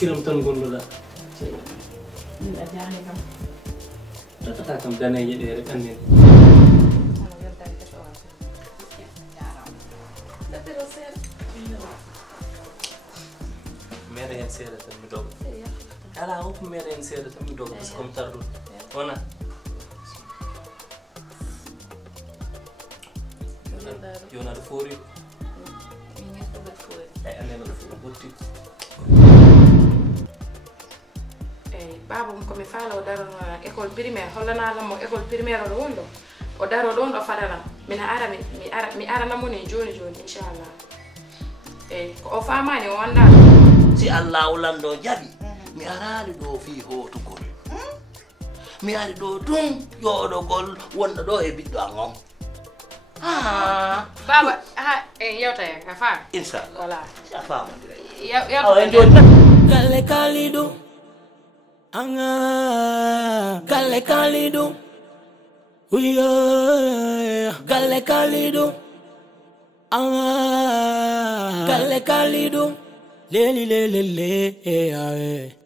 kiram tan gonduɗa min a jaani kam tatata kam daneje ɗe rek annen mere hen seeɗa tan mi doga ala hokku mere hen seeɗa tan mi doga par ce que komi tarduɗo wona joni aɗa foori ay annen aɗa foori ɓotti eyi baba ko mi faala o darono école primaire hollanalamo école primaire oɗo won ɗo o daro ɗon ɗo fadaram mina ara mi aranamo ni joni inchallah eyi ko o famani o wanda si Allah lando jaɓi mi arali ɗo fi hotugol mi ari ɗo dum yoɗogol wonɗo ɗo e ɓiɗɗo an on baba ha yewta ka faam inchallah voilà a famodira yewta Galle Kalidu anga Galle Kalidu uya Galle Kalidu anga Galle Kalidu le